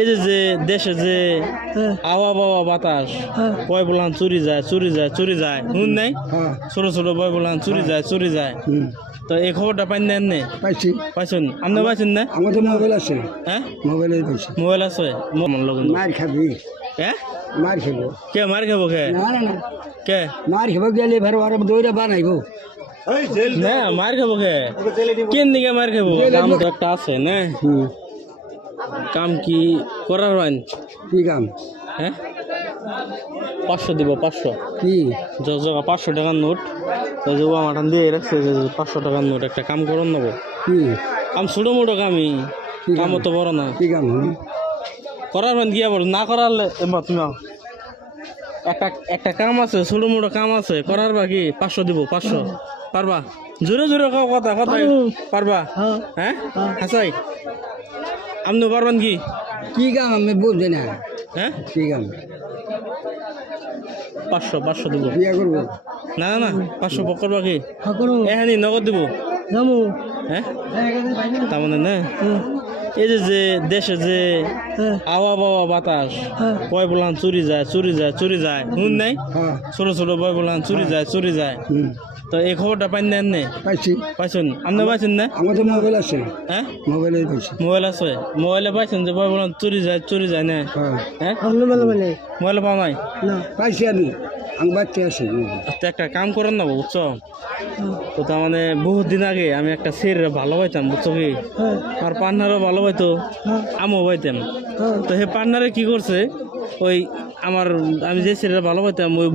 এই যে দেশে যে আওয়া বাওয়া বাতাস বয় বলান চুরি যায় শুন নাই ছোট ছোট বয় বলান চুরি যায় তো এই খবরটা পাইন দেন নে পাইছি পাইছেন আপনি পাইছেন না আমাদের মোবাইল আছে হ্যাঁ মোবাইলে পাইছি মোবাইল আছে মন লগন মার খাবি হ্যাঁ মার খাবো কে মার খাবো কে না না না কে মার খাবো গেলে ভের আর দইরা বানাইবো না মার খাবো কে কেন দিকে মার খাবো কাম তো একটা আছে না কাম কি করার হয় কি কাম হ্যাঁ 500 দিব 500 কি জগা 500 টাকার নোট তো যে আমার দিয়ে রাখছে 500 টাকার নোট একটা কাম করন নেবো কি কাম ছোটো মোটো কামই কাম তো বড় না কি কাম করার মানে গিয়া বলো না করালে এবার তুমি একটা কাম আছে ছোটো মোটো কাম আছে করার বাকি 500 দিব 500 পারবা জোরে জোরে খাও কথা পারবা হ্যাঁ হাসাই আপনি পারবেন কি কি কাম আমি বুঝছি না হ্যাঁ কি কাম 500 দিব বিয়া করবো না না 500 করবা কি এখানে নগদ দিব হ্যাঁ তার মানে না এই যে দেশে যে আওয়া বাওয়া বাতাস বয় বলান চুরি যায় শুন নাই ছোট ছোট বয় বলান চুরি যায় তো এই খবরটা পাইন দেন নে পাইছি পাইছেন আপনি পাইছেন না আমাদের মোবাইল আছে হ্যাঁ মোবাইলে পাইছি মোবাইল আছে মোবাইলে পাইছেন যে বয় বলান চুরি যায় না হ্যাঁ মোবাইলে পাও নাই না পাইছি আমি বাচ্চা আছে তো একটা কাম করেন না বুঝছো তো তার মানে বহুত দিন আগে আমি একটা ছেড়ে ভালো পাইতাম বুঝছো কি আর পার্টনারও ভালো পাইতো আমিও পাইতাম তো সে পার্টনারে কি করছে ওই আমার আমি যে ছেলেটা ভালো পাইতাম ওই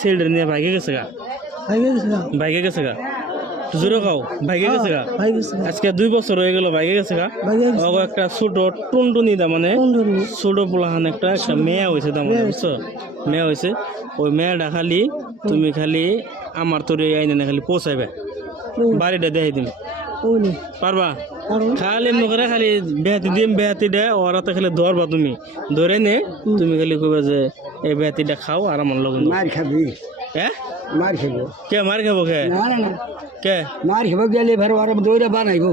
ছেলেটা নিয়ে ভাইগে গেছে গা জোরে খাও ভাইগে গেছে গা আজকে 2 বছর হয়ে গেল ভাইগে গেছে গা ও একটা ছোট টুনটুনি দা মানে ছোট পোলাহান একটা মেয়ে হয়েছে তার মানে বুঝছো মেয়ে হয়েছে ওই মেয়েটা খালি তুমি খালি আমার তোর আইনে না খালি পৌঁছাইবে বাড়িটা দেখাই দিম পারবা খালি এমনি করে খালি বেহাতি দে ওরা তো খালি ধরবা তুমি ধরে নে তুমি খালি কইবা যে এই বেহাতিটা খাও আর আমার লগে মার খাবি হ্যাঁ মার খাবো কে মার খাবো কে না না না কে মার খাবো গেলে ভের আর দইরা বানাইবো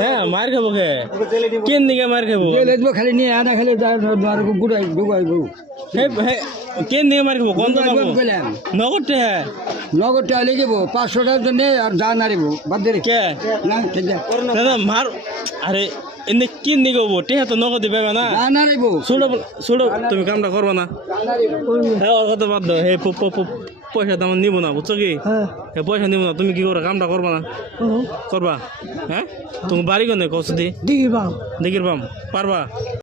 না মার খাবো কে কেন দিকে মার খাবো গেলে তো খালি নিয়ে আনা খালি গুড়াই ঢুকাইবো কেন দিকে মার খাবো কোন নগদে নগদ টাকা লেগেবো 500 টাকার জন্য আর যা নারিবো বাদ দে কে না ঠিক আছে দাদা মার আরে এনে কেন দিকে হবো টেহা তো নগদে পাবে না না নারিবো ছোটো তুমি কামটা করবা না হ্যাঁ ওর কথা বাদ দাও হে পয়সা তেমন নিব না বুঝছো কি হে পয়সা নিব না তুমি কি করো কামটা করবা না করবা হ্যাঁ তুমি বাড়ি কোনে কষ্ট দি দিগির পাম পারবা